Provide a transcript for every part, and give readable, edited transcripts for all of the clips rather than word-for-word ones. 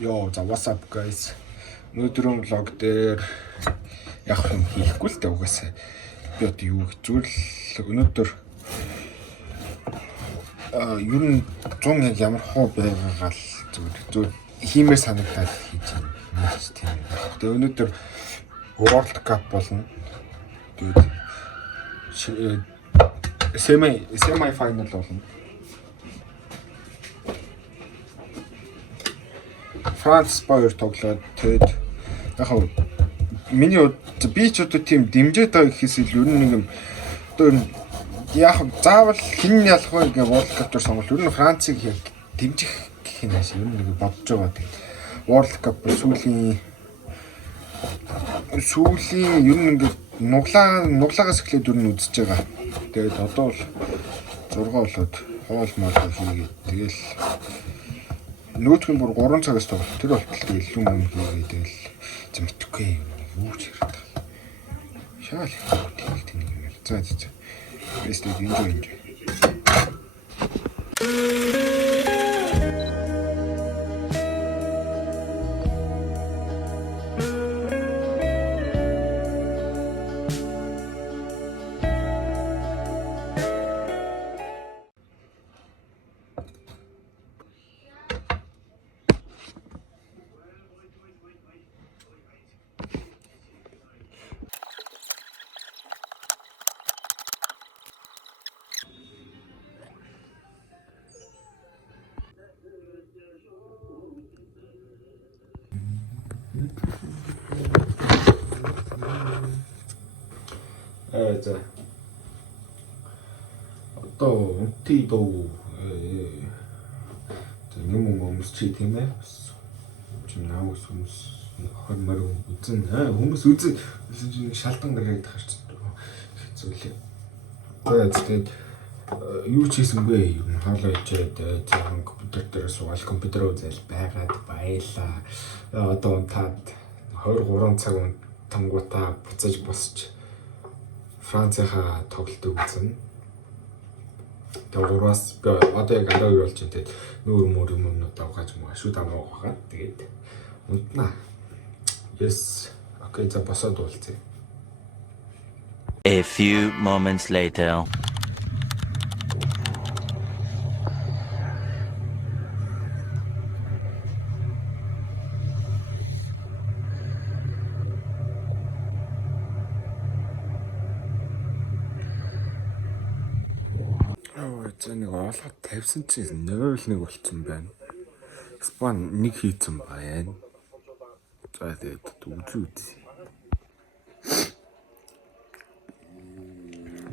Yo, what's up guys? Өнөөдрийн vlog дээр яг юм хийхгүй л дээ угаасаа. Би одоо юу гэж зүгээр л өнөөдөр ер нь 100 яг ямар хуу байгаагаа л зүгээр хиймээр санагдаад хийж байна. Тийм. Тэгээ өнөөдөр World Cup болно. Тэгээд semi final болно. Франц баяр тоглоод тэгээд яг миний би ч одоо тийм дэмжиж байгаа гэхээс илүү ер нь нэг юм одоо яг заавал хин ялах вэ гэж World Cup дээр сонголт ер нь Францыг яг дэмжих гэх юм ааш ер нь нэг бодож байгаа. Тэгээд World Cup сүүлийн ер нь ингээд нуглагаас эхлээд ер нь үзэж байгаа. Тэгээд одоо бол 6 болоод хоол моол хийгээд тэгэл нүүтх нь бүр 3 цагаас тоглолт. Тэр болтол илүү юм хийгээд тэгэл зам итгэхгүй юу ч яриад байгаа. Шаал тийм нэг юм. За. Бэст enjoy. За. Одоо үнтэй дөө юм өмсчий тийм ээ. Чим наавс хүмүүс хормор үзэн хүмүүс үзэн шалтан гараад харч хэцүүлээ. Тэгээд юу ч хийсэнгүй юм хоолой ичээд заахан компьютер дээр суугаад компьютер үзэл байгаад баялаа. Одоо таад 23 цаг тангуудаа буцаж босч Францийнхаа тоглолтыг үзнэ. Тэгээд 3-аас би одоо яг 12 болж байна. Тэгээд нүүр юмнууд авгаж шүүд амгаа хаад тэгээд унтнаа. Yes. Okay, за босоод уулзъя. A few moments later. За нэг оолгод тавьсан чинь 0-1 болчихсон байна. Спан нэг хийцэн байна. За тэгээд үзье.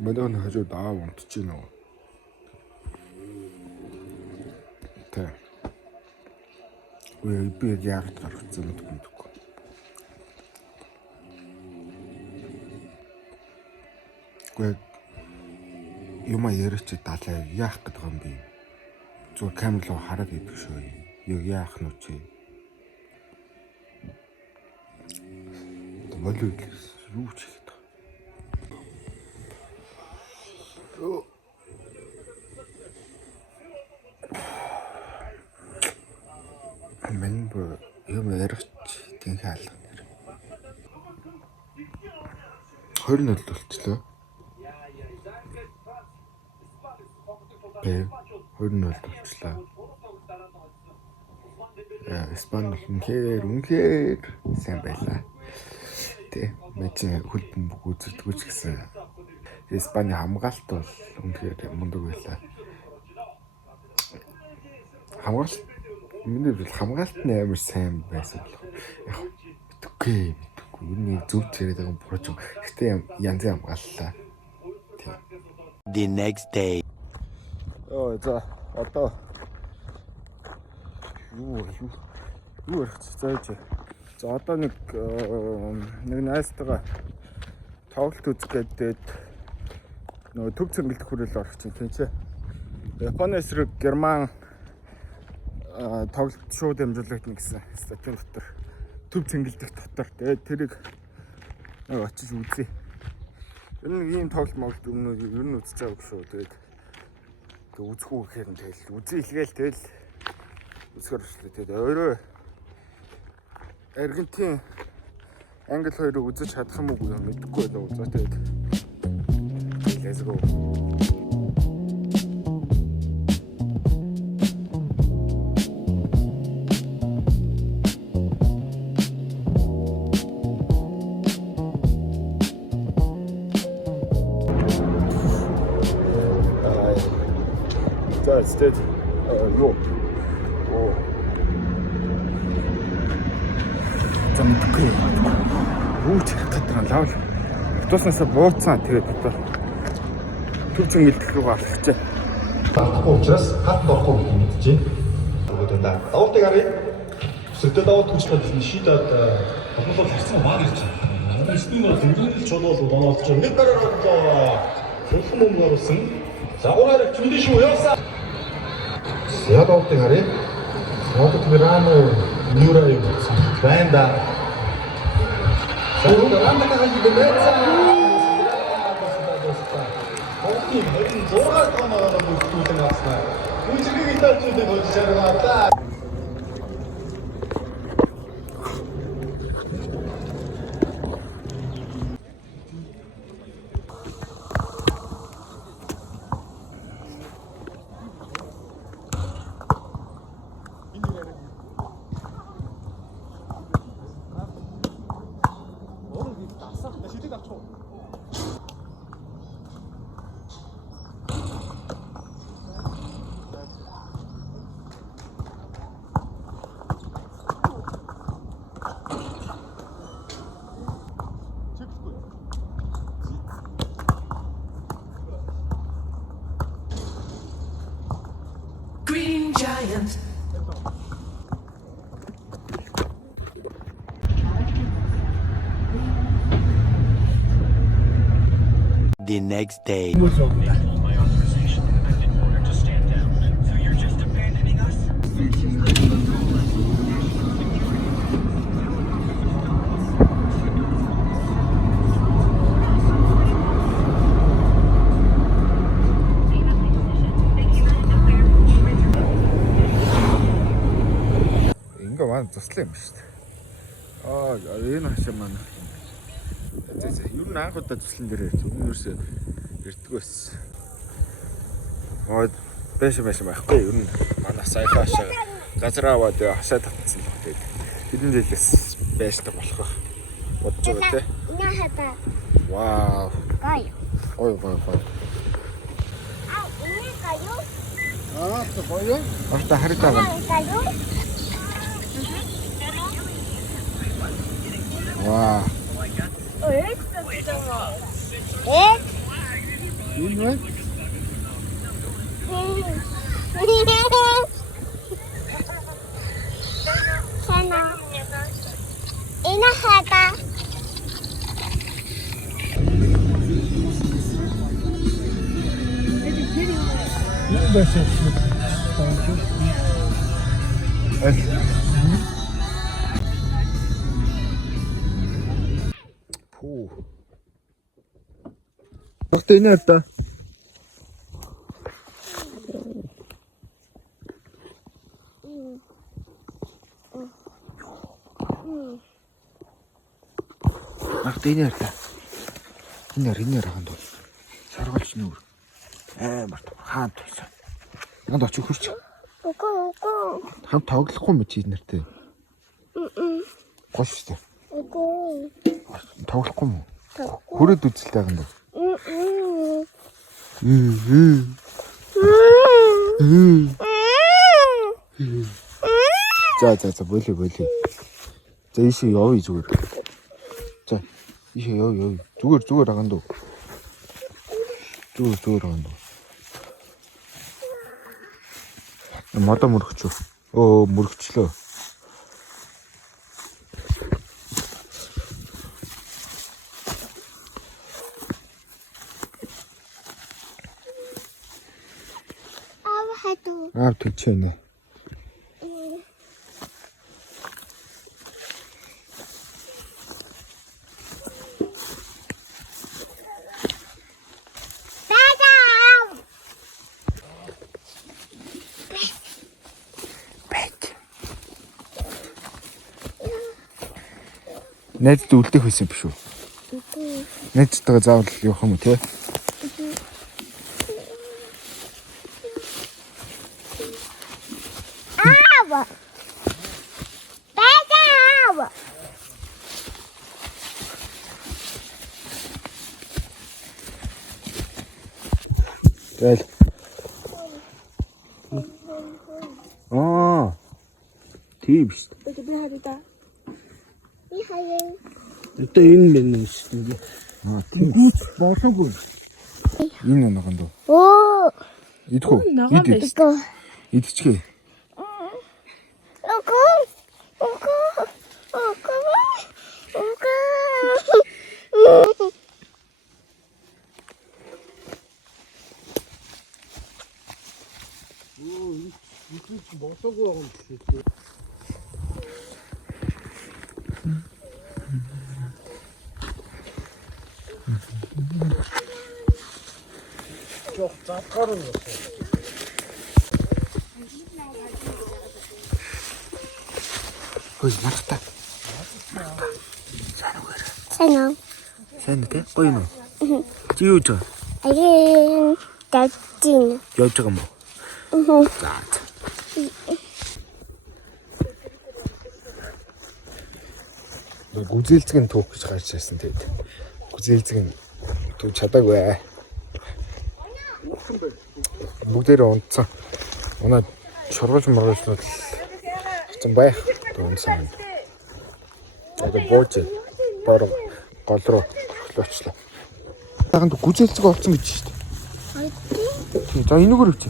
Мэдэн хажууд унтж гинэ үү? Тэ. Би яг гаргацсан мэдгүй. Гэхдээ юм яриач далаа яах гэдэг юм бэ? Зүгээр камер руу хараад идэх шүү. Яах нь чи? Болов юу ч хийх вэ? Мэн бо юм яриач тэнхээ алга нэр. 20 нөл болчихлоо. 20-0 болчихлоо. Испани үнэхээр сайн байлаа. Тэ мэт хөлбөмбөг үзэгдгүүч гэсэн. Испани хамгаалалт бол үнэхээр мундаг байлаа. Миний бол хамгаалалт нь амар сайн байсан болох. Яг мэдгүй. Үүний зөв чирээд байгаа бурууч. Гэтэ янзын хамгааллаа. The next day. За одоо юу ярих цааж. За одоо нэг найзтайгаа тоглолт үзгээд нөгөө төв цэнгэлдэх хүрээлэн орох чинь тэнцээ. Японы эсрэг Герман тоглолт шууд дамжуулагдана гэсэн статийн дотор төв цэнгэлдэх дотор тэгээд тэрийг очиж үзье. Энэ нэг ийм тоглолт өмнө ер нь үзэж байгааг шүү. Тэгээд үзэхгүй гэхээр нь тэгэл үзээ илгээл тэгэл өсгөр өслөө тэгээд өөрөө Аргентин Англи хоёрыг үзэж чадах юм уу мэдэхгүй байлаа үзээ тэгээд. Let's go. За стэд юу. За мэдгүй. Үүч хатдраа лав. Автобуснаас бууцсан тэгээд одоо төв зэн мэлдэх рүү гарчихжээ. Багтахгүй учраас хат болохгүй гэж мэдчихээн. Тэгвэл давуултыг харъя. Өсөлтөд давуулт хүчтэй шийдээд боловсрол харсан баг ирж байна. Эсвэл бол дөнгөж чулуул боолж нэг гараар хөлхөн юм оруулсан. Загвараар чүндэ шүү яасан. Яг давуултыг харъя. Модут Мирано Ньюра юм байна. Саунд рамдаа хажи дэвэца. Окей, энэ зураг томоо бүгд авснаа. Үчиг гитарчуудыг болж чаргаалаа. Green Giant. The next day. Заслаа юм шүү дээ. Энэ хашаа маань. Ер нь анх удаа туслан дээр ерөөсөө ирдэг байсан. Бэшэ байхгүй. Ер нь манай саяхан хашаа газар аваад хашаа татсан л тэгээд хэдэн жилээс байшдаг болох байх. Бодож байгаа те. Иნა хата. Вау. Гай. Ой. Ине гайо. Гоё. Орта харитаа байна. Гайо. Вау. Энэ Sana. Ina hata. Пүү. Багтаа энэ та. Багтаа энэ та. Энэ хаанд бол саргалж нүүр. Амар хаанд байсан. Янд очих хурч. Уку. Хамт тоглохгүй мэт энэ нэртэй. Гош шүү дээ. Уку. Тоглохгүй юм уу? Хүрээд үзэлтэй ганд. За болий. За ийшээ явъя зүгээр. За ийшээ явъя. Зүгээр аганд уу. Зүгээр аганд уу. Модо мөрөгч. Мөрөгчлөө. Тэгчээ нэ. Найзтай үлдэх байсан биш үү? Найзтайгаа заавал явах юм уу те? Аава. Бага. Тэгэл. Тийм шүү дээ. Би хаяа. Одоо энэ мэн шүү дээ. Тийм. Болоогүй. Энэ ногонд. Оо. Идэх үү? Идэх. Iko. Идчихээ. Око. Око. Око. Око. Болоогүй байгаа юм шиг. Жох задгаар нь байна. Хөөе марта. Сайн. Сайн үү? Гоё юм уу? Чи юу ч Агийн датин. явж байгаа юм уу? За. Гүзээлцэг нь түүх гэж гарч ирсэн тэгээд. Гүзээлцэг нь түүх чадаагүй. Бүгдээрээ унтсан. Унаад шургуулж мөргөлжлүүд хэцэн байх. Унтсан. Тэгээд бууж бор гол руу хөрлөөчлөө. Таганд гүзээлцэг олцсон гэж шүү дээ. За энэгээр өгч.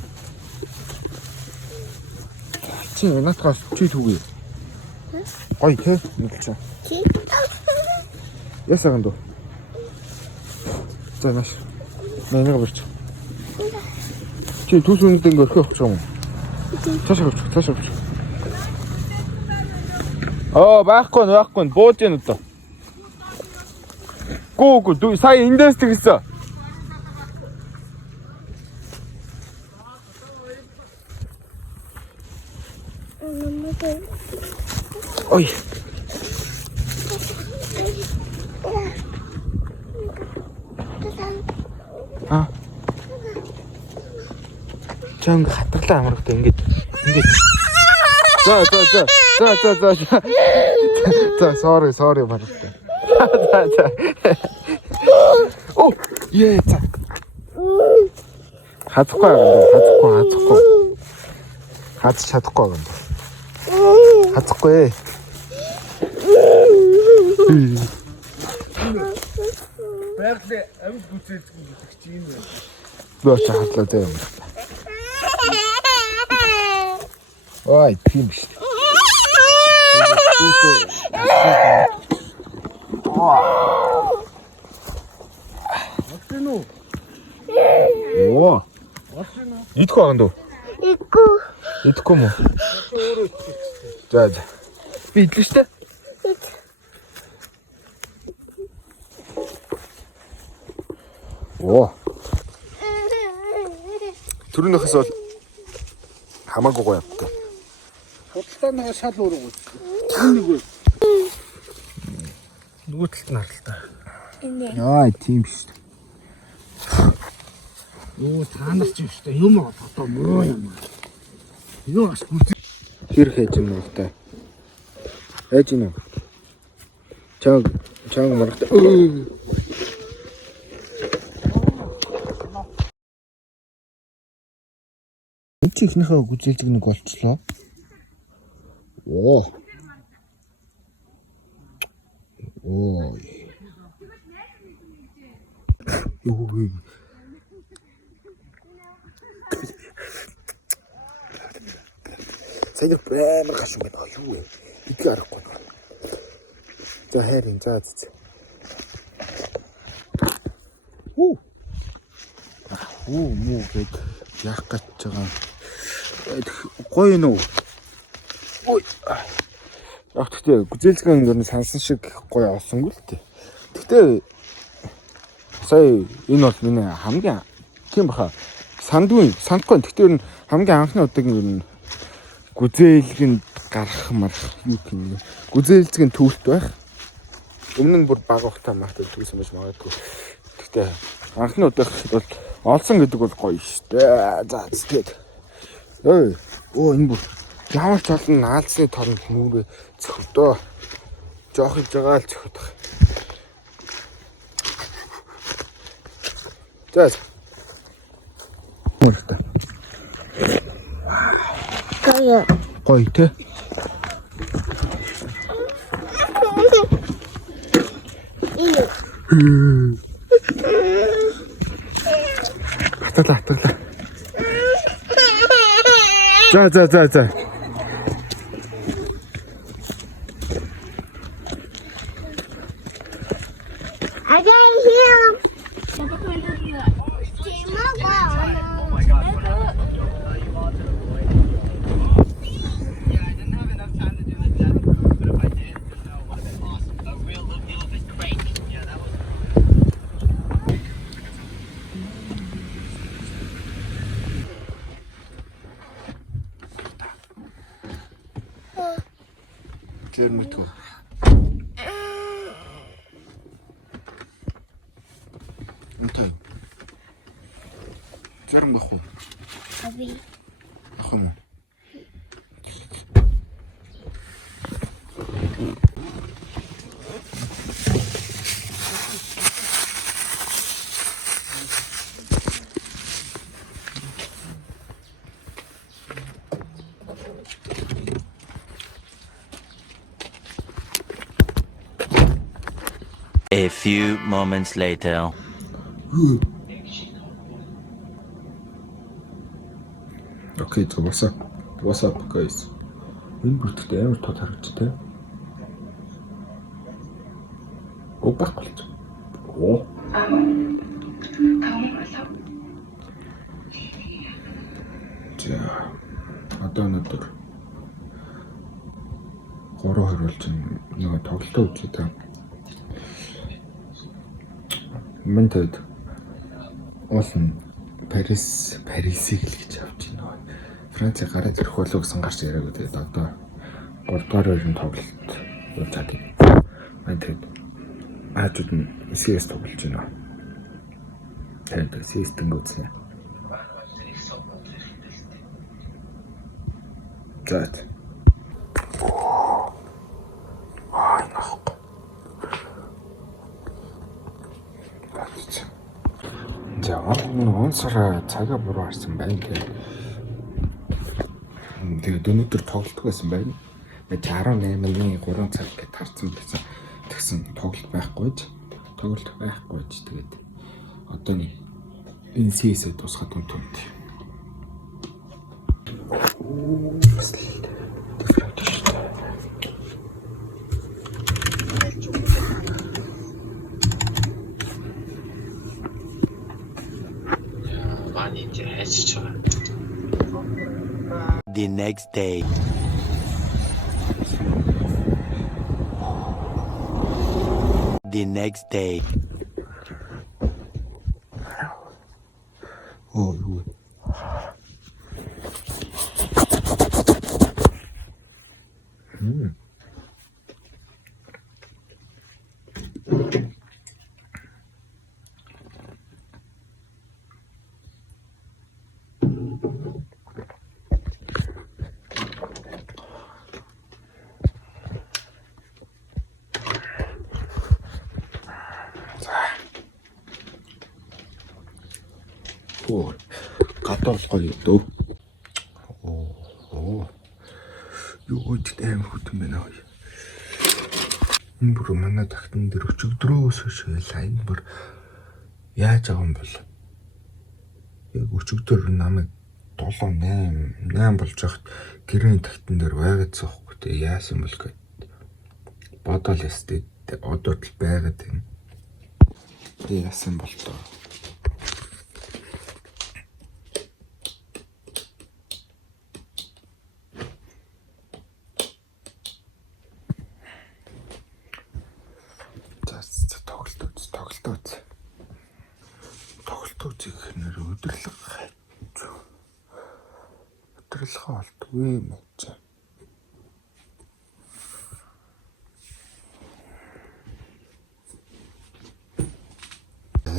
Чи наатгаас чи түүгээ. Гоё те мэдчихэ. Чи. Ясаганд уу? За маш. Энийг барьч. Чи түүс үнэд ингэ орхих гэж юм уу? Цаашаа авч. Байхгүй бууж яана одоо. Гүү сая эндээс тэгсэн. Ой. Чанга хатглаа амрагтай ингэж. За sorry барагтай. За. Оо, за. Хацхгүй. Хацч чадахгүй юм. Хацхгүй. Байрлаа амьд гүцээдэг гэдэг чи юм байна. Бөөч хатлаа зэ юм. Ой, тийм биш. Оцно. Оо. Идэх байгаа дөө. Iko. Идэхгүй юм уу? За. Би идлээ штэ. Оо. Төрөнөөс бол хамаагүй гоё явдаг. Худалдаанаа шал өрөг. Энэ нэг үү. Нөгөө талд нь харалтаа. Тийм шүү дээ. Юу та нар ч юм шүү дээ. Юм аа фото муу юм. Юу аш гүцээ. Хэр хийж юм бол та. Ээж юм. Чанга маргата. Чи ихнийхээ гүзээлдэг нэг болчлоо. Оо. Юу. Сайн баймар гашгүй байна. Юу вэ? Бидгийг арахгүй. За хайрын за. Муу гээд яах гэж байгаа. Гоё нөө. Ой. Тэгтээ гүзээлцгэн гэрн сансан шиг гоё олсонгүй л тээ. Тэгтээ сая энэ бол миний хамгийн тийм баха сандгүй. Тэгтээ хамгийн анхны удаг нь гүзээлгэнд гарах марах юу гэнэ. Гүзээлцгэн төвлөлт байх. Өмнө нь бүр баг ухтай махтай дүүсэн байж магадгүй. Гэхдээ анхны удаа бол олсон гэдэг бол гоё шүү дээ. За тэгээд. Ой, энэ бүр ямар ч олон наалзны торонд нүрээ цөхөвдөө. Жоох хийж байгаа л цөхөдөх. За. Мөртөө. Гоё те. Атгалаа. За. Мэдгүй. Үнтэй. Зарим бах уу? Аби. Ах юм уу? A few moments later. Окей, what's up guys? Энэ бүртгт амар тод харагч те. Опах болч. Оо. За. Одоо өнөөдөр 3 харуулж нэг тоглолтоо үзье та. Мэнтэд олон Парисийг л гэж авч байна. Франц гараад ирэх болов гэсэн гарч яриаг тэгээд одоо 3 дугаар үеийн тоглолт болж чаддаг. Мэнтэд аажууд нь CS тоглож байна. Тэгээд CS тэнгуүцнэ. Зат. За онцороо цагаа буруу харсан байна тийм. Тэгээд өнөөдөр тоглолт байсан байна. 18-ны 3 цаг гэж харсан байсан. Тэгсэн тоглолт байхгүй ч тэгээд одоо нэг энэ CS-д тусгаад үнтэнд. The next day. The next day. Oh, гадаа гоё дөө. Юу ч аим хөтөн байна аа. Энэ бүр манай тагтан дээр өчигдрөөс шилээ. Энэ бүр яаж байгаа юм бол яг өчигдөр намайг 7-8 болж хахад гэрийн тагтан дээр байгаадсан байхгүй те яасан бол гээд бодоол ястэй одоо л байгаад юм. Тэ яасан бол тоо. Тоглолт үзэх нэр өдөрлөгөө болтгүй юм чи.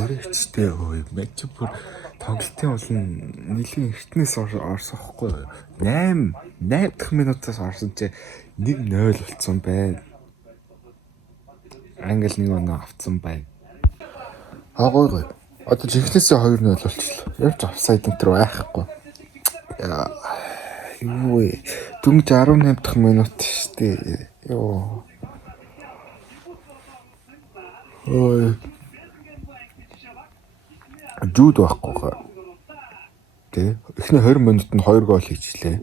Эргэжтэй өө матч бүр тоглолтын бол нэлийн эртнээс орсохгүй 8 дахь минутаас орсон чи 1-0 болцсон байна. Англи нэг оноо авцсан байна. Гой. Одоо жигнэсээ 2-0 болчихлоо. Явж офсайд энэ төр байхгүй. Юу вэ? Дөнгөж 18 дахь минут штэ. Йоо. Ой. Жууд байхгүй хаа. Тэ. Эхний 20 минутанд 2 гол хийчихлээ.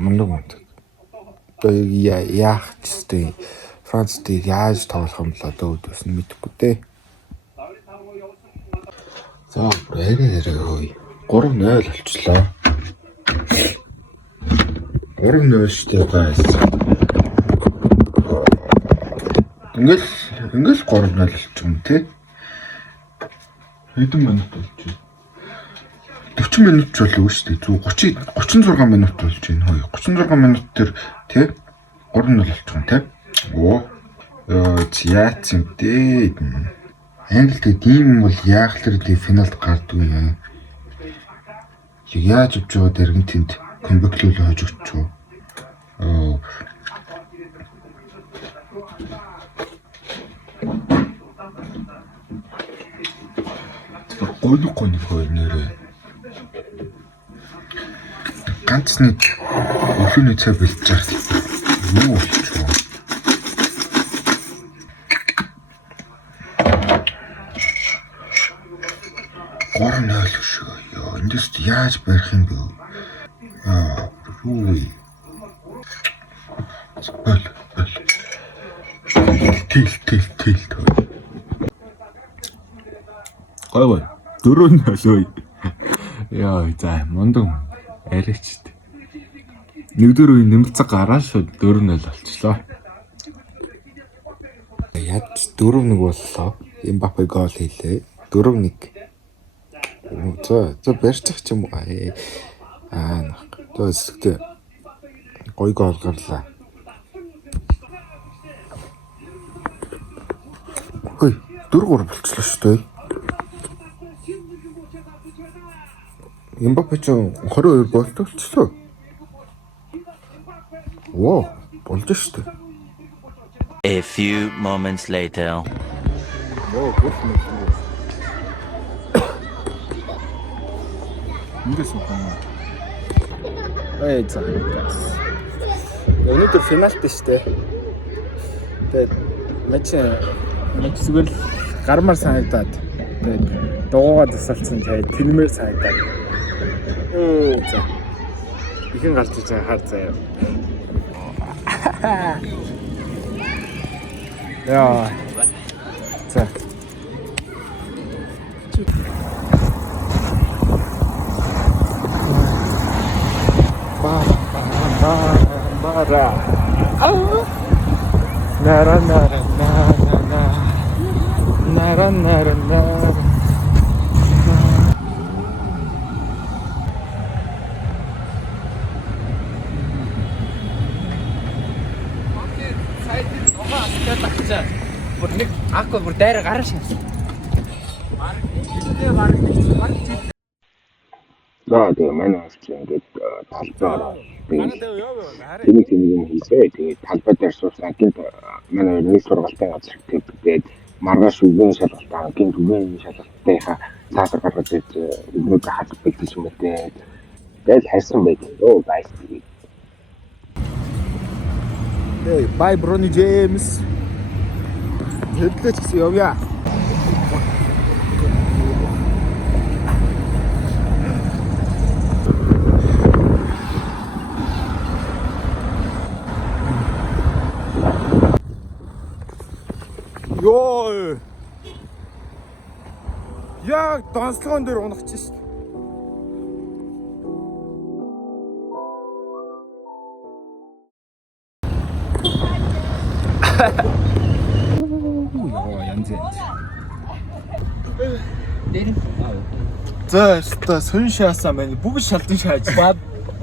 Мундаг. Одоо яах ч Францд яаж тоглох юм бол одоо үдээс нь мэдэхгүй дээ. За, хөөе. 3-0 болчихлоо. 3-0 штэ гайс. Ингээл 3-0 болчих юм те. Хэдэн минут болж байна? 40 минут ч болов уу штэ. 36 минут болж байна. Хөөе. 36 минут төр те 3-0 болчих юм те. Оо. Яац юм дээ. Англид тийм бол яах л тэр финалд гардгүй яа. Яаж авч байгаа Аргентинд комбэклүүлээ хож өгчөө. Гойны хой нэрээ. Ганц нэг өглөөний цай бэлдэж байгаа. Юу болчихвоо. Горн ойлгох шүү. Ёо, эндээс яаж барих юм бэ? Юу вэ? Тил. Гой. 4-0. Яа, за мундаг. Арайч. Нэгдүгээр үе нэмэлцэг гараа шууд 4-0 болчихлоо. Яаж 4-1 боллоо. Эмбапе гол хийлээ. 4-1. За барьчих ч юм уу. За эсэгтэй гой гол гарлаа. Хөөе, 4-3 болчихлоо шүү дээ. Эмбапе ч 22 голт болчихлоо. Оо, болж шүү дээ. A few moments later. Ингээс юм. За. Өнөөдөр финалт шүү дээ. Тэгээд матч зүгээр л гармаар санагдаад. Тэгээд дуугаа засалцсан тэгээд тэнмээр санагдаад. За. Ихэн гарч иж байгаа хар заяа. Яа. За. Бара. Нара. Бүр нэг аква бүр дайраа гараа шээ. Тэгээ манай авч ингээд талбаар тэнийг юм хийсээ. Тэгээд талбай дээр суусан гинт манай нэг сургалтын газар тэгээд маргааш үгийн шалгалтаа гинт үгийн шалгалтынхаа цаасаар гаргаж ирж өгнөд хад бэлдэж юм дээ. Тэгээд хайсан байдаг дөө гайс. Hey, bye Bronny James. Хэдлээч гэсэн явъя. Йоо. Яг донслогон дээр унах чинь шүү. За өстө сөн шаасаа мань бүгд шалдан шааж баад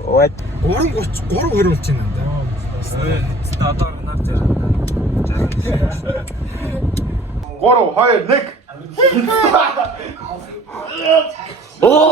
3:33 болж байна энэ. одоо нар зэрэг 3 2 1 Оо